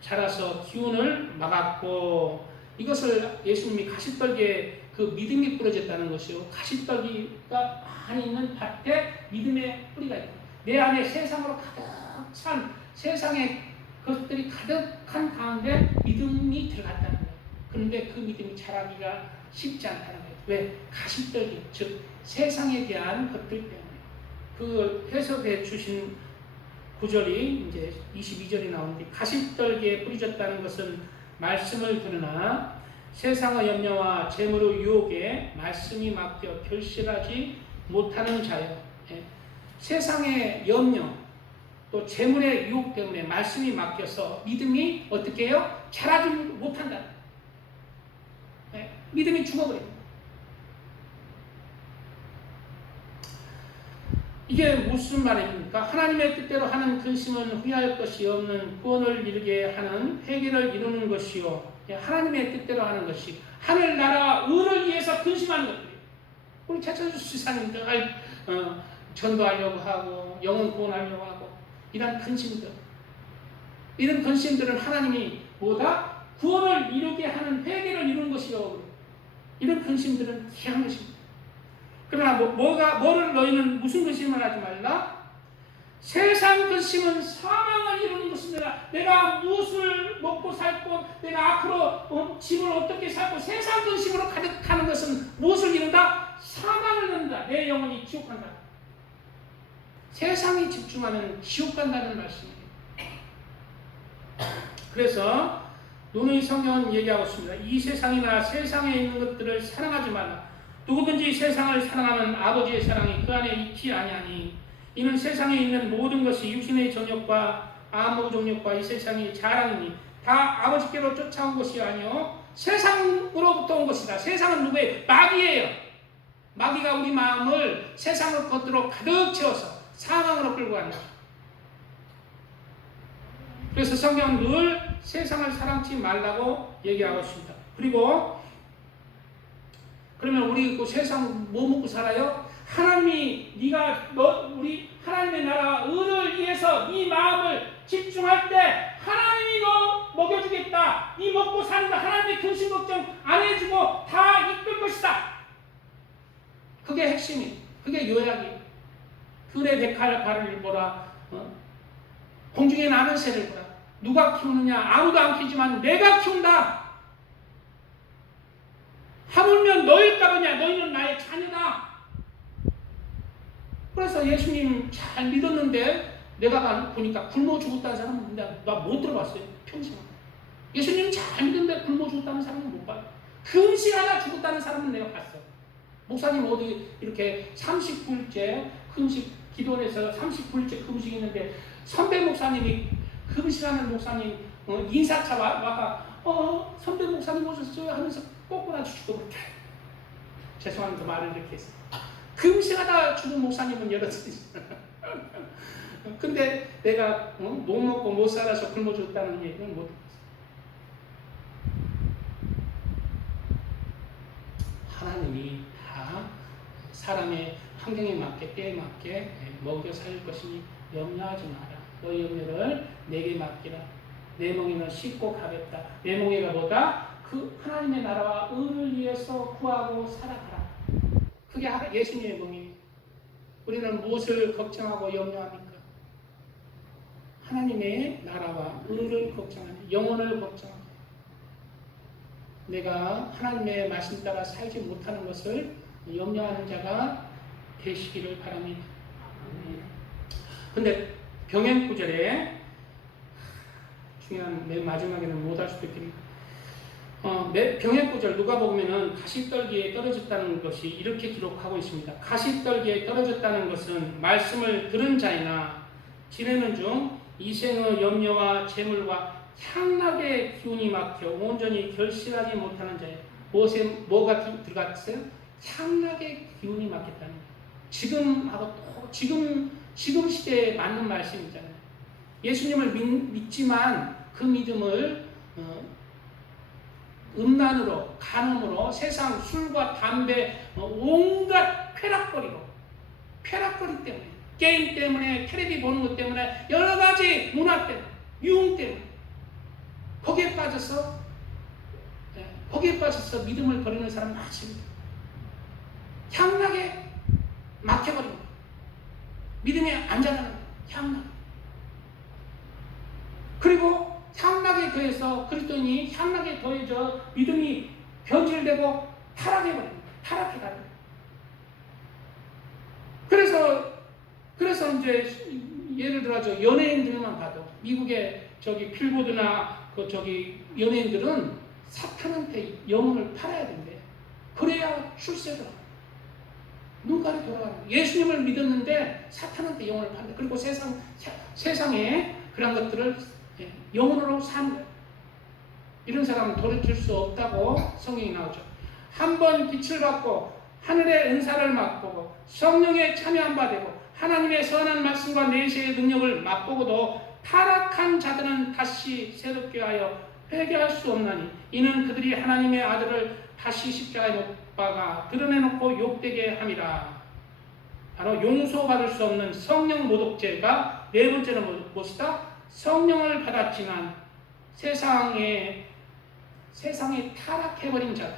자라서 기운을 막았고 이것을 예수님이 가시떨기에 그 믿음이 뿌려졌다는 것이요. 가시떨기가 많이 있는 밭에 믿음의 뿌리가 있다. 내 안에 세상으로 가득 찬 세상의 것들이 가득한 가운데 믿음이 들어갔다는 거예요. 그런데 그 믿음이 자라기가 쉽지 않다는 거예요. 왜? 가시떨기, 즉 세상에 대한 것들 때문에. 그 해석해 주신 구절이 이제 22절이 나오는데 가시떨기에 뿌려졌다는 것은 말씀을 들으나 세상의 염려와 재물의 유혹에 말씀이 맡겨 결실하지 못하는 자요. 세상의 염려 또 재물의 유혹 때문에 말씀이 맡겨서 믿음이 어떻게 해요? 자라지 못한다. 믿음이 죽어버립니다. 이게 무슨 말입니까? 하나님의 뜻대로 하는 근심은 후회할 것이 없는 구원을 이루게 하는 회개를 이루는 것이요. 하나님의 뜻대로 하는 것이 하늘나라 의를 위해서 근심하는 것들이에요. 우리 최천수 수사님들 전도하려고 하고 영혼 구원하려고 하고 이런 근심들, 이런 근심들은 하나님이 뭐다? 구원을 이루게 하는 회개를 이루는 것이요. 이런 근심들은 귀한 것입니다. 그러나 뭐를 너희는 무슨 근심을 하지 말라? 세상 근심은 사망을 이루는 것입니다. 내가 무엇을 먹고 살고 내가 앞으로 집을 어떻게 살고 세상 근심으로 가득하는 것은 무엇을 이룬다? 사망을 이룬다. 내 영혼이 지옥 간다. 세상에 집중하면 지옥 간다는 말씀입니다. 그래서 노노의 성경은 얘기하고 있습니다. 이 세상이나 세상에 있는 것들을 사랑하지 말라. 누구든지 세상을 사랑하면 아버지의 사랑이 그 안에 있지 아니하니 이는 세상에 있는 모든 것이 육신의 정욕과 안목 정욕과 이 세상의 자랑이니 다 아버지께로 쫓아온 것이 아니요 세상으로부터 온 것이다. 세상은 누구예요? 마귀예요. 마귀가 우리 마음을 세상의 것들로 가득 채워서 사망으로 끌고 간다. 그래서 성경은 늘 세상을 사랑치 말라고 얘기하고 있습니다. 그리고 그러면 우리 그 세상 뭐 먹고 살아요? 하나님이 우리 하나님의 나라 의를 위해서 네 마음을 집중할 때 하나님이 너 먹여주겠다. 네 먹고 사는 거 하나님의 근심 걱정 안 해주고 다 이끌 것이다. 그게 핵심이, 그게 요약이. 들의 백할을 보라, 공중에 나는 새를 보라. 누가 키우느냐? 아무도 안 키우지만 내가 키운다. 하물며 너일까 보냐? 너희는 나의 자녀다. 그래서 예수님 잘 믿었는데 내가 보니까 굶어 죽었다는 사람은 나 못 들어봤어요. 평생. 예수님 잘 믿는데 굶어 죽었다는 사람은 못 봐요. 금식하다 죽었다는 사람은 내가 봤어. 목사님 어디 이렇게 39일째 금식 기도원에서 39일째 금식했는데 선배 목사님이 금식하는 목사님 인사차 와가 선배 목사님 오셨어요 하면서 꼬꾸라 주시고 죄송합니다 말을 이렇게 했어요. 금식하다 죽은 목사님은 여러 근데 내가 못 먹고 못 살아서 굶어 죽었다는 얘기는 못 했어요. 하나님이 다 사람의 환경에 맞게 때에 맞게 먹여 살릴 것이니 염려하지 마라. 너희 염려를 내게 맡기라. 내 멍에는 쉽고 가볍다. 내 멍에가 뭐다? 그 하나님의 나라와 의를 위해서 구하고 살아가라. 그게 예수님의 멍에. 우리는 무엇을 걱정하고 염려합니까? 하나님의 나라와 의를 걱정하는 영혼을 걱정하고 내가 하나님의 말씀 따라 살지 못하는 것을 염려하는 자가 되시기를 바랍니다. 근데 병행 구절에 중요한 맨 마지막에는 못 할 수도 있겠네요. 병행 구절 누가 보면은 가시떨기에 떨어졌다는 것이 이렇게 기록하고 있습니다. 가시떨기에 떨어졌다는 것은 말씀을 들은 자이나 지내는 중 이생의 염려와 재물과 향락의 기운이 막혀 온전히 결실하지 못하는 자예요. 뭐가 들어갔어요? 향락의 기운이 막혔다는 거예요. 지금 시대에 맞는 말씀이잖아요. 예수님을 믿지만 그 믿음을 음란으로, 간음으로, 세상 술과 담배, 온갖 쾌락거리 때문에, 게임 때문에, 텔레비 보는 것 때문에, 여러 가지 문화 때문에, 유흥 때문에 거기에 빠져서 믿음을 버리는 사람 많습니다. 향락에 막혀버립니다. 믿음이 안 자라는 향락. 그리고 향락에 더해서 그랬더니 향락에 더해져 믿음이 변질되고 타락해버립니다. 타락해가는. 그래서 이제 예를 들어 연예인들만 봐도 미국의 필보드나 연예인들은 사탄한테 영혼을 팔아야 된대. 그래야 출세를 하고 눈깔이 돌아가는 거예요. 예수님을 믿었는데 사탄한테 영혼을 판다. 그리고 세상에 그런 것들을 영혼으로 사는 거예요. 이런 사람은 돌이킬 수 없다고 성경이 나오죠. 한번 빛을 받고 하늘의 은사를 맛보고 성령에 참여한 바 되고 하나님의 선한 말씀과 내세의 능력을 맛보고도 타락한 자들은 다시 새롭게 하여 회개할 수 없나니 이는 그들이 하나님의 아들을 다시 십자가에 못 박아 드러내놓고 욕되게 함이라. 바로 용서받을 수 없는 성령 모독죄가 네 번째는 무엇이다? 성령을 받았지만 세상에 타락해버린 자들,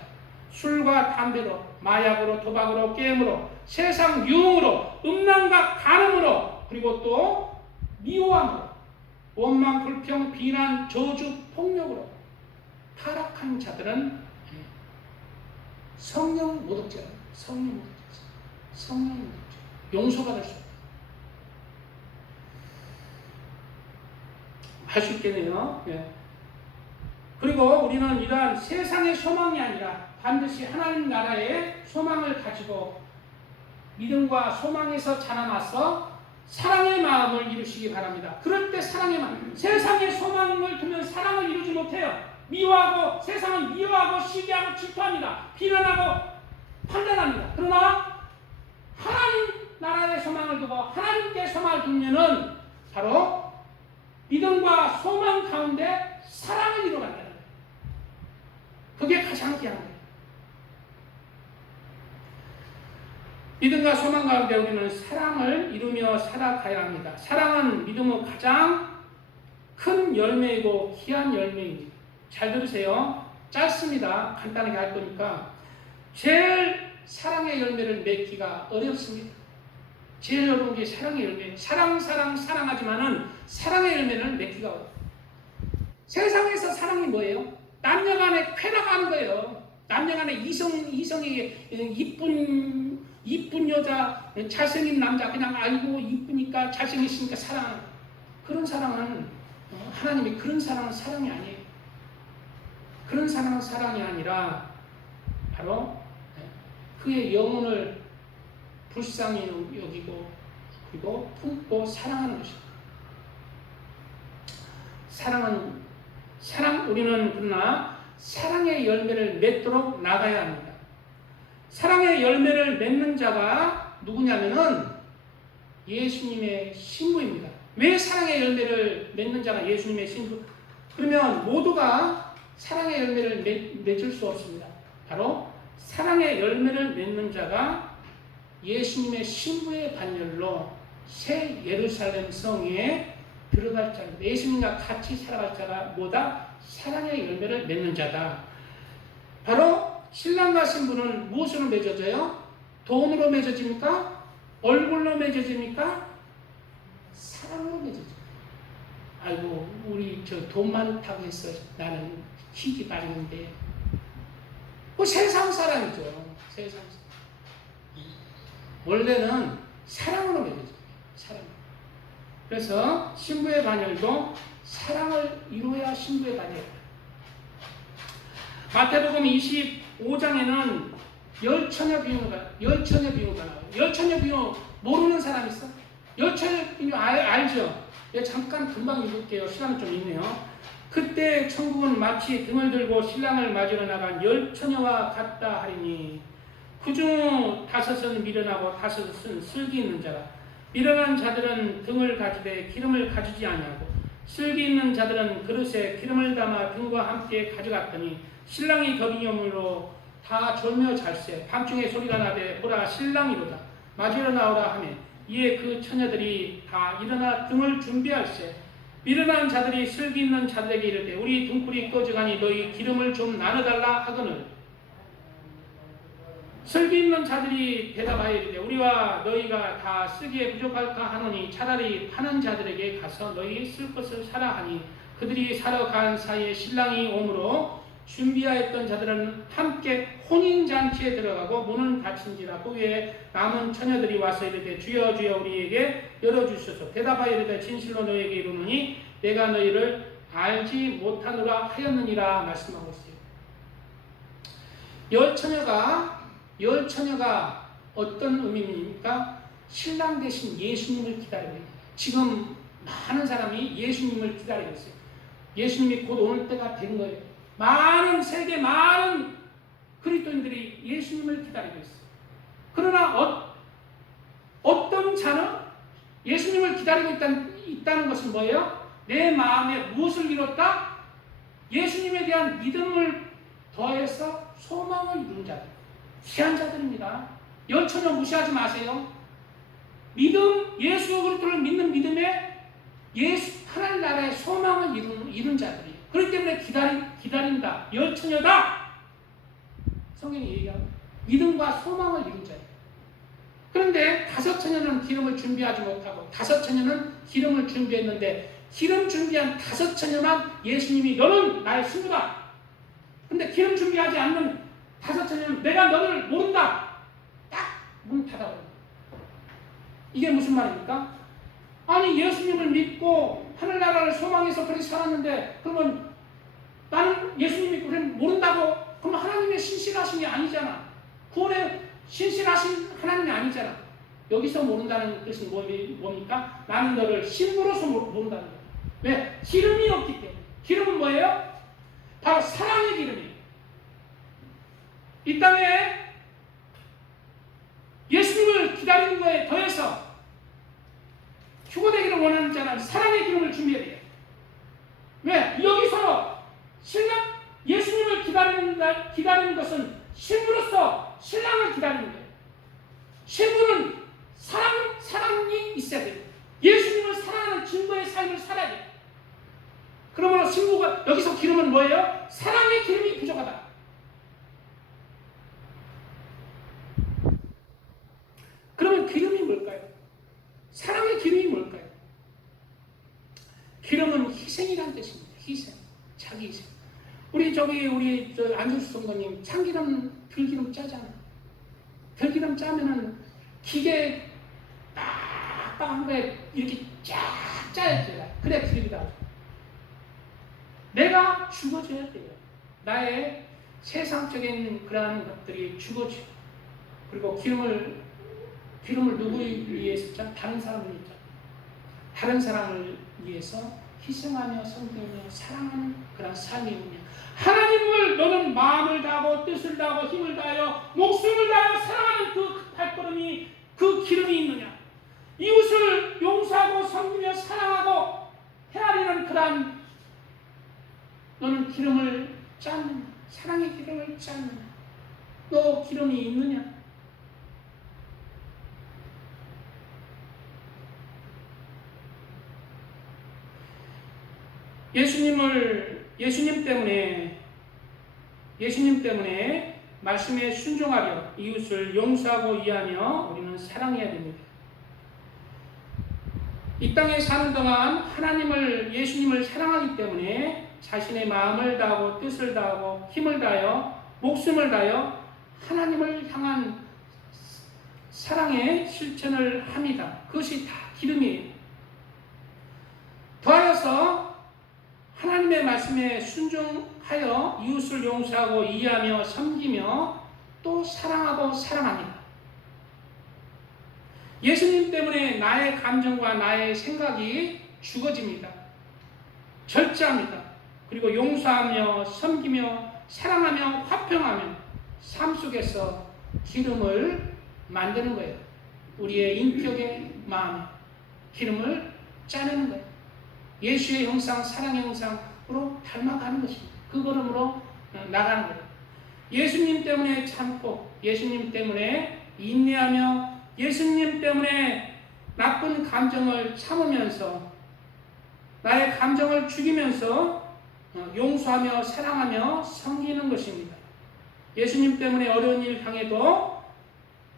술과 담배로, 마약으로, 도박으로, 게임으로, 세상 유흥으로, 음란과 간음으로, 그리고 또 미워함으로, 원망, 불평, 비난, 저주, 폭력으로 타락한 자들은 성령 모독죄, 용서받을 수 없다. 할 수 있겠네요. 그리고 우리는 이러한 세상의 소망이 아니라 반드시 하나님 나라의 소망을 가지고 믿음과 소망에서 자라나서 사랑의 마음을 이루시기 바랍니다. 그럴 때 사랑의 마음, 세상의 소망을 두면 사랑을 이루지 못해요. 세상은 미워하고 시기하고 질투합니다. 비난하고 판단합니다. 그러나 하나님 나라의 소망을 두고 하나님께 소망을 두면은 바로 믿음과 소망 가운데 사랑을 이루어간다는 거예요. 그게 가장 귀한 거예요. 믿음과 소망 가운데 우리는 사랑을 이루며 살아가야 합니다. 사랑은 믿음의 가장 큰 열매이고 귀한 열매입니다. 잘 들으세요. 짧습니다. 간단하게 할 거니까. 제일 사랑의 열매를 맺기가 어렵습니다. 제일 어려운 게 사랑의 열매. 사랑하지만은 사랑의 열매를 맺기가 어려워요. 세상에서 사랑이 뭐예요? 남녀간에 쾌락하는 거예요. 남녀간에 이성에게 이쁜 여자, 잘생긴 남자 그냥 알고 이쁘니까 잘생겼으니까 사랑하는 거예요. 그런 사랑은 하나님이 그런 사랑은 사랑이 아니에요. 그런 사랑은 사랑이 아니라 바로 그의 영혼을 불쌍히 여기고 그리고 품고 사랑하는 것입니다. 우리는 그러나 사랑의 열매를 맺도록 나가야 합니다. 사랑의 열매를 맺는 자가 누구냐면은 예수님의 신부입니다. 왜 사랑의 열매를 맺는 자가 예수님의 신부? 그러면 모두가 사랑의 열매를 맺을 수 없습니다. 바로 사랑의 열매를 맺는 자가 예수님의 신부의 반열로 새 예루살렘 성에 들어갈 자입니다. 예수님과 같이 살아갈 자가 뭐다? 사랑의 열매를 맺는 자다. 바로 신랑과 신부는 무엇으로 맺어져요? 돈으로 맺어집니까? 얼굴로 맺어집니까? 사랑으로 맺어집니다. 아이고 우리 저 돈 많다고 해서 나는 희귀 빠지는데 뭐 세상 사람이죠. 세상 사람. 원래는 사랑으로 맺어집니다. 사랑. 그래서 신부의 반열도 사랑을 이루어야 신부의 반열이다. 마태복음 25장에는 열처녀 비유가 나와요. 열처녀 비유 모르는 사람 있어? 열처녀 비유 알죠? 잠깐 금방 읽을게요. 시간은 좀 있네요. 그때 천국은 마치 등을 들고 신랑을 맞으러 나간 열처녀와 같다 하리니 그중 5은 미련하고 5은 슬기 있는 자라. 미련한 자들은 등을 가지되 기름을 가지지 아니하고 슬기 있는 자들은 그릇에 기름을 담아 등과 함께 가져갔더니 신랑이 격이 오므로 다 졸며 잘세. 밤중에 소리가 나되 보라 신랑이로다 맞으러 나오라 하매 이에 그 처녀들이 다 일어나 등을 준비할세. 미련한 자들이 슬기 있는 자들에게 이르되 우리 등불이 꺼져가니 너희 기름을 좀 나눠달라 하거늘 슬기 있는 자들이 대답하여 이르되 우리와 너희가 다 쓰기에 부족할까 하노니 차라리 파는 자들에게 가서 너희 쓸 것을 사라 하니 그들이 사러 간 사이에 신랑이 오므로 준비하였던 자들은 함께 혼인잔치에 들어가고 문은 닫힌지라. 그 후에 남은 처녀들이 와서 이르되 주여 주여 우리에게 열어주소서. 대답하여 이르되 진실로 너희에게 이르노니 내가 너희를 알지 못하노라 하였느니라 말씀하고 있어요. 열처녀가 어떤 의미입니까? 신랑 대신 예수님을 기다리고 있어요. 지금 많은 사람이 예수님을 기다리고 있어요. 예수님이 곧 오는 때가 된 거예요. 세계 많은 그리스도인들이 예수님을 기다리고 있어요. 그러나 어떤 자는 예수님을 기다리고 있다는 것은 뭐예요? 내 마음에 무엇을 이뤘다? 예수님에 대한 믿음을 더해서 소망을 이룬 자들. 귀한 자들입니다. 열처녀 무시하지 마세요. 믿음, 예수 그리스도를 믿는 믿음에 하나님 나라의 소망을 이룬 자들이에요. 그렇기 때문에 기다린다. 열처녀다. 성경이 얘기하고 믿음과 소망을 이룬 자예요. 그런데 5처녀는 기름을 준비하지 못하고 5처녀는 기름을 준비했는데 기름 준비한 5처녀만 예수님이 너는 나의 신부다. 근데 기름 준비하지 않는 5처녀는 내가 너를 모른다. 딱 문 닫아버립니다. 이게 무슨 말입니까? 아니 예수님을 믿고 하늘나라를 소망해서 그렇게 살았는데 그러면 나는 예수님 믿고 그럼 모른다고? 그럼 하나님의 신실하심이 아니잖아. 구원에 신실하신 하나님이 아니잖아. 여기서 모른다는 뜻은 뭡니까? 나는 너를 신부로서 모른다는 거야. 왜? 기름이 없기 때문에. 기름은 뭐예요? 바로 사랑의 기름이에요. 이 땅에 예수님을 기다리는 거에 더해서 휴거되기를 원하는 자는 사랑의 기름을 준비해야 돼요. 왜? 여기서 예수님을 기다리는 것은 신부로서 신랑을 기다리는 거예요. 신부는 사랑이 있어야 돼요. 예수님을 사랑하는 증거의 삶을 살아야 돼요. 그러므로 신부가 여기서 기름은 뭐예요? 사랑의 기름이 부족하다. 그러면 기름이 뭘까요? 사랑의 기름이 뭘까요? 기름은 희생이라는 뜻입니다. 희생, 자기 희생. 우리 안준수 성도님 참기름, 들기름 짜잖아. 들기름 짜면은 기계 빡빡한 거에 이렇게 쫙 짜야 돼요. 그래 기름이다. 내가 죽어져야 돼요. 나의 세상적인 그러한 것들이 죽어져. 그리고 기름을 누구 위해서? 다른 사람을 위해서. 다른 사람을 위해서 희생하며 섬기며 사랑하는 그런 삶이군요. 하나님을 너는 마음을 다하고 뜻을 다하고 힘을 다하여 목숨을 다하여 사랑하는 그 발걸음이 그 기름이 있느냐? 이웃을 용서하고 섬기며 사랑하고 헤아리는 그러한 너는 기름을 짰느냐? 사랑의 기름을 짰느냐? 너 기름이 있느냐? 예수님 때문에 말씀에 순종하려 이웃을 용서하고 이해하며 우리는 사랑해야 됩니다. 이 땅에 사는 동안 예수님을 사랑하기 때문에 자신의 마음을 다하고 뜻을 다하고 힘을 다하여 목숨을 다하여 하나님을 향한 사랑의 실천을 합니다. 그것이 다 기름이에요. 더하여서 하나님의 말씀에 순종하여 이웃을 용서하고 이해하며 섬기며 또 사랑하고 사랑합니다. 예수님 때문에 나의 감정과 나의 생각이 죽어집니다. 절제합니다. 그리고 용서하며 섬기며 사랑하며 화평하며 삶 속에서 기름을 만드는 거예요. 우리의 인격의 마음에 기름을 짜내는 거예요. 예수의 형상, 사랑의 형상으로 닮아가는 것입니다. 그 걸음으로 나가는 거예요. 예수님 때문에 참고 예수님 때문에 인내하며 예수님 때문에 나쁜 감정을 참으면서 나의 감정을 죽이면서 용서하며 사랑하며 섬기는 것입니다. 예수님 때문에 어려운 일 당해도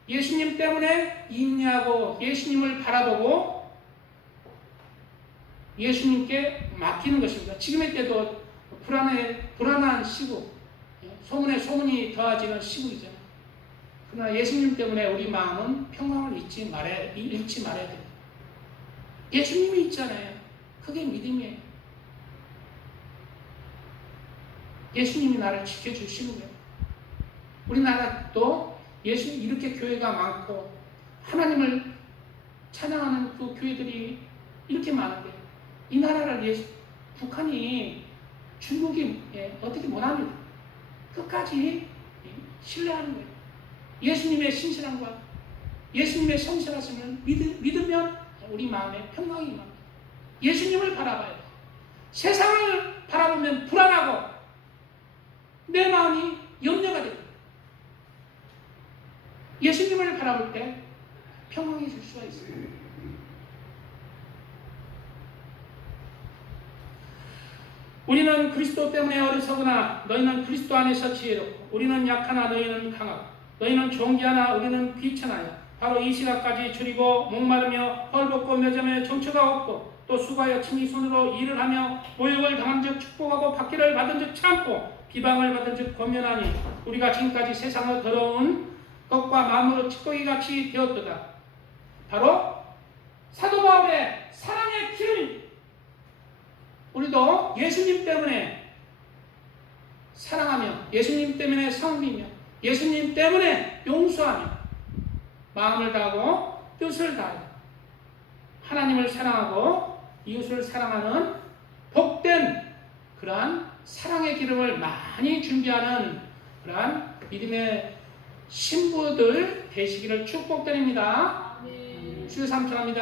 예수님 때문에 인내하고 예수님을 바라보고 예수님께 맡기는 것입니다. 지금의 때도 불안한 시국, 소문에 소문이 더해지는 시국이잖아요. 그러나 예수님 때문에 우리 마음은 평강을 잃지 말아야 됩니다. 예수님이 있잖아요. 그게 믿음이에요. 예수님이 나를 지켜주시는 거예요. 우리나라도 예수님 이렇게 교회가 많고 하나님을 찬양하는 그 교회들이 이렇게 많은데 이 나라를 북한이 중국이 어떻게 못합니다. 끝까지 신뢰하는 거예요. 예수님의 신실함과 예수님의 성실하심을 믿으면 우리 마음에 평강이 임합니다. 예수님을 바라봐야 돼요. 세상을 바라보면 불안하고 내 마음이 염려가 됩니다. 예수님을 바라볼 때 평강해질 수가 있습니다. 우리는 그리스도 때문에 어리석으나 너희는 그리스도 안에서 지혜롭고 우리는 약하나 너희는 강하고 너희는 존귀하나 우리는 비천하여 바로 이 시각까지 줄이고 목마르며 헐벗고 매점에 정처가 없고 또 수고하여 친히 손으로 일을 하며 모욕을 당한 즉 축복하고 박해를 받은 즉 참고 비방을 받은 즉 권면하니 우리가 지금까지 세상을 더러운 것과 마음으로 찌꺼기같이 되었도다. 바로 사도 바울의 사랑의 기름입니다. 우리도 예수님 때문에 사랑하며 예수님 때문에 섬기며 예수님 때문에 용서하며 마음을 다하고 뜻을 다하여 하나님을 사랑하고 이웃을 사랑하는 복된 그러한 사랑의 기름을 많이 준비하는 그러한 믿음의 신부들 되시기를 축복드립니다. 주여 삼천합니다.